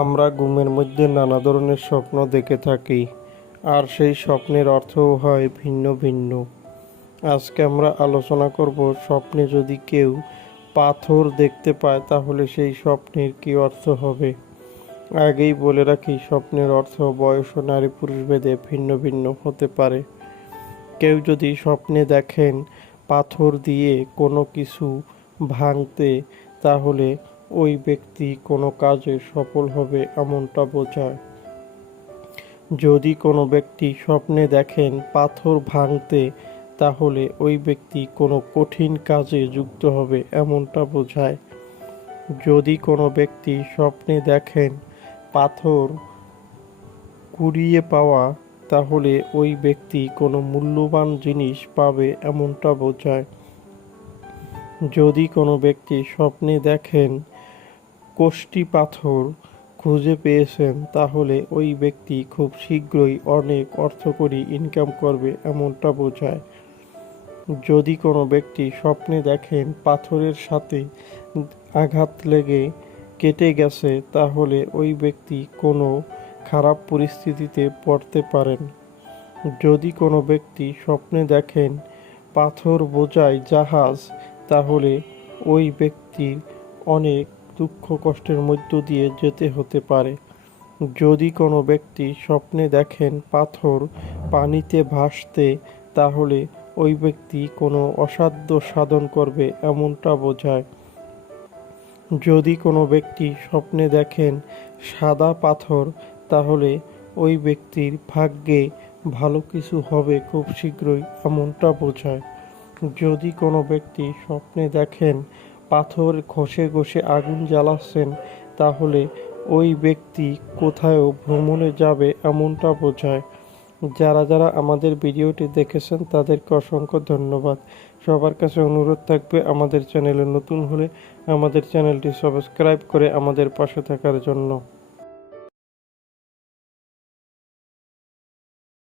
আমরা ঘুমের মধ্যে নানা ধরনের স্বপ্ন দেখে থাকি, আর সেই স্বপ্নের অর্থও হয় ভিন্ন ভিন্ন। আজকে আমরা আলোচনা করব স্বপ্নে যদি কেউ পাথর দেখতে পায়, তাহলে সেই স্বপ্নের কী অর্থ হবে? আগেই বলে রাখি, স্বপ্নের অর্থ বয়স ও নারী পুরুষ ভেদে ভিন্ন ভিন্ন হতে পারে। কেউ যদি স্বপ্নে দেখেন পাথর দিয়ে কোনো কিছু ভাঙতে, তাহলে ওই ব্যক্তি কোনো কাজে সফল হবে এমনটা বোঝায়। যদি কোনো ব্যক্তি স্বপ্নে দেখেন পাথর ভাঙতে, তাহলে ওই ব্যক্তি কোনো কঠিন কাজে যুক্ত হবে এমনটা বোঝায়। যদি কোনো ব্যক্তি স্বপ্নে দেখেন পাথর কুড়িয়ে পাওয়া, তাহলে ওই ব্যক্তি কোনো মূল্যবান জিনিস পাবে এমনটা বোঝায়। যদি কোনো ব্যক্তি স্বপ্নে দেখেন কোষ্টি পাথর খুঁজে পেয়েছেন, তাহলে ওই ব্যক্তি খুব শীঘ্রই অনেক অর্থকরী ইনকাম করবে এমনটা বোঝায়। যদি কোনো ব্যক্তি স্বপ্নে দেখেন পাথরের সাথে আঘাত লেগে কেটে গেছে, তাহলে ওই ব্যক্তি কোনো খারাপ পরিস্থিতিতে পড়তে পারেন। যদি কোনো ব্যক্তি স্বপ্নে দেখেন পাথর বোঝায় জাহাজ, তাহলে ওই ব্যক্তির অনেক দুঃখ কষ্টের মধ্য দিয়ে যেতে হতে পারে। যদি কোনো ব্যক্তি স্বপ্নে দেখেন পাথর পানিতে ভাসতে, তাহলে ওই ব্যক্তি কোনো অসাধ্য সাধন করবে এমনটা বোঝায়। যদি কোনো ব্যক্তি স্বপ্নে দেখেন সাদা পাথর, তাহলে ওই ব্যক্তির ভাগ্যে ভালো কিছু হবে খুব শীঘ্রই এমনটা বোঝায়। যদি কোনো ব্যক্তি স্বপ্নে দেখেন পাথর ঘষে ঘষে আগুন জ্বালাচ্ছেন, তাহলে ওই ব্যক্তি কোথাও ভ্রমণে যাবে এমনটা বোঝায়। যারা যারা আমাদের ভিডিওটি দেখেছেন, তাদেরকে অসংখ্য ধন্যবাদ। সবার কাছে অনুরোধ থাকবে আমাদের চ্যানেলে নতুন হলে আমাদের চ্যানেলটি সাবস্ক্রাইব করে আমাদের পাশে থাকার জন্য।